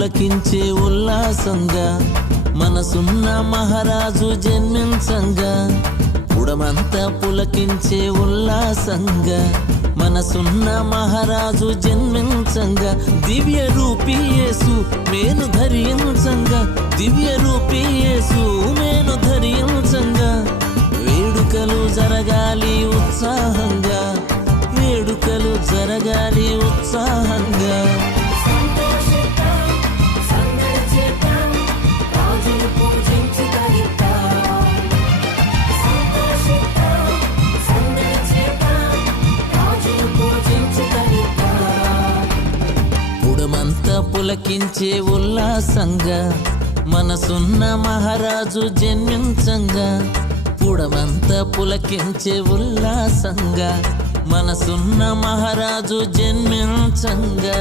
పులకించే ఉల్లాసంగా మనసున్న మహారాజు జన్మించంగా పుడమంతా పులకించే ఉల్లాసంగా మనసున్న మహారాజు జన్మించంగా దివ్య రూపీ యేసు మేను ధరించంగా దివ్య రూపీ యేసు మేను ధరించంగా వేడుకలు జరగాలి ఉత్సాహంగా వేడుకలు జరగాలి ఉత్సాహంగా పుడమంతా పులకించే ఉల్లాసంగా మనసున్న మహారాజు జన్మించంగా పుడమంతా పులకించే ఉల్లాసంగా మనసున్న మహారాజు జన్మించంగా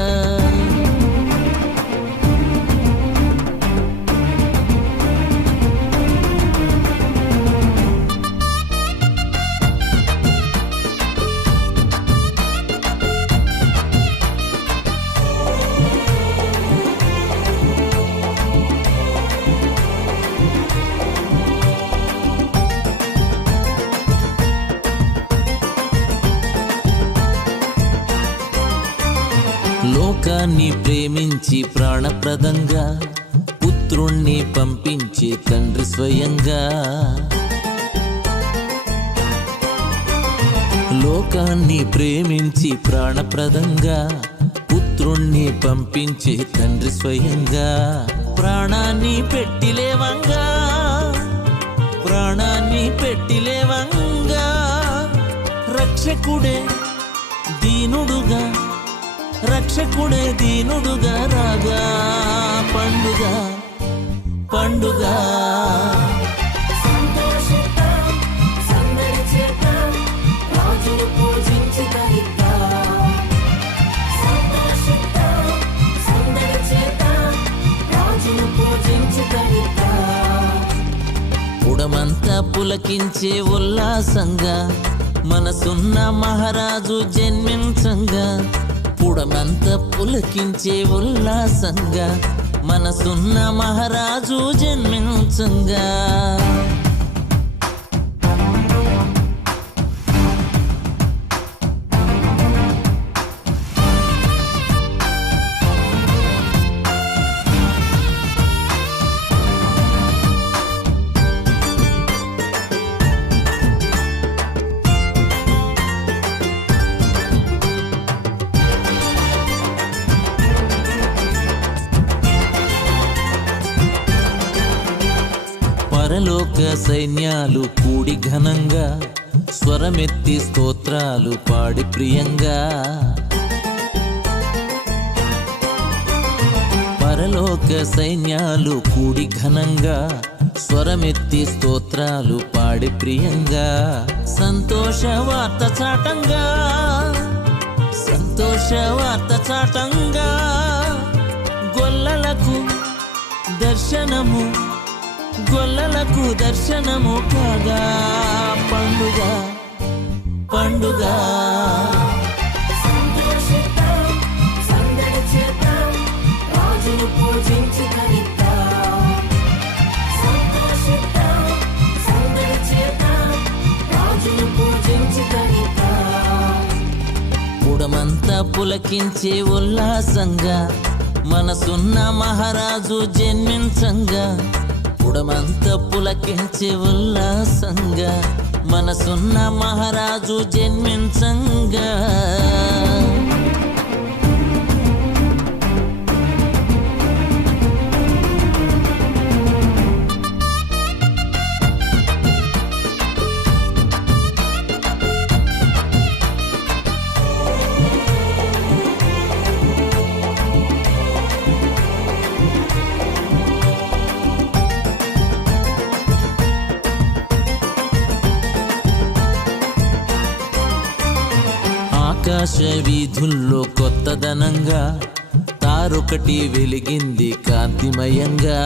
లోకాన్ని ప్రేమించి ప్రాణప్రదంగా పుత్రుణ్ణి పంపించి తండ్రి స్వయంగా లోకాన్ని ప్రేమించి ప్రాణప్రదంగా పుత్రుణ్ణి పంపించి తండ్రి స్వయంగా ప్రాణాన్ని పెట్టిలేవంగా ప్రాణాన్ని పెట్టిలేవంగా రక్షకుడే దీనుడుగా రక్షకుడే దీనుడుగా రాగా పండుగ పండుగ పుడమంతా పులకించే ఉల్లాసంగా మనసున్న మహారాజు జన్మించంగా పుడమంతా పులకించే ఉల్లాసంగా మనసున్న మహారాజు జన్మించంగా పరలోక సైన్యాలు కూడి ఘనంగా స్వరమెత్తి స్తోత్రాలు పాడి ప్రియంగా పరలోక సైన్యాలు కూడి ఘనంగా స్వరమెత్తి స్తోత్రాలు పాడి ప్రియంగా సంతోష వార్త చాటంగా సంతోష వార్త చాటంగా గొల్లలకు దర్శనము గొల్లలకు దర్శనము కాగా పండుగ పండుగ పుడమంతా పులకించే ఉల్లాసంగా మనసున్న మహారాజు జన్మించంగా పుడమంతా పులకించే ఉల్లాసంగా మనసున్న మహారాజు జన్మించంగా ఆకాశ వీధుల్లో కొత్తదనంగా తారొకటి వెలిగింది కాంతిమయంగా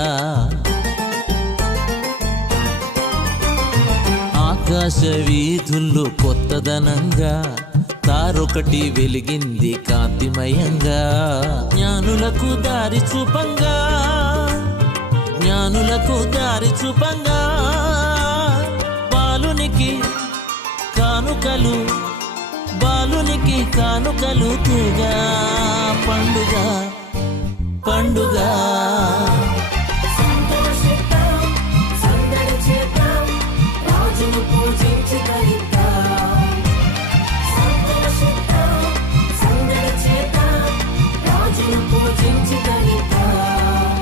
ఆకాశ వీధుల్లో కొత్తదనంగా తారొకటి వెలిగింది కాంతిమయంగా. జ్ఞానులకు దారి చూపంగా, జ్ఞానులకు దారి చూపంగా, బాలునికి కానుకలు, బాలునికి కానుకలు తేగా. పండుగ పండుగ సంతోషిద్దాం, సందడి చేద్దాం, రాజును పూజించి తరిద్దాం. సంతోషిద్దాం, సందడి చేద్దాం, రాజును పూజించి తరిద్దాం.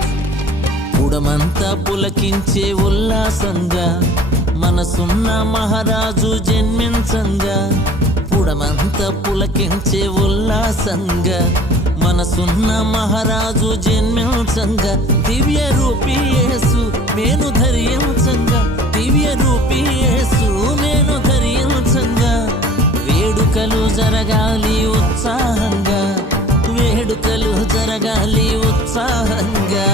పుడమంతా పులకించే ఉల్లాసంగా, మనసున్న మహారాజు జన్మించంగా. పుడమంతా పులకించే ఉల్లాసంగా, మనసున్న మహారాజు జన్మించంగా. దివ్య రూపీ యేసు మేను ధరించంగా, దివ్య రూపీ యేసు మేను ధరించంగా. వేడుకలు జరగాలి ఉత్సాహంగా, వేడుకలు జరగాలి ఉత్సాహంగా.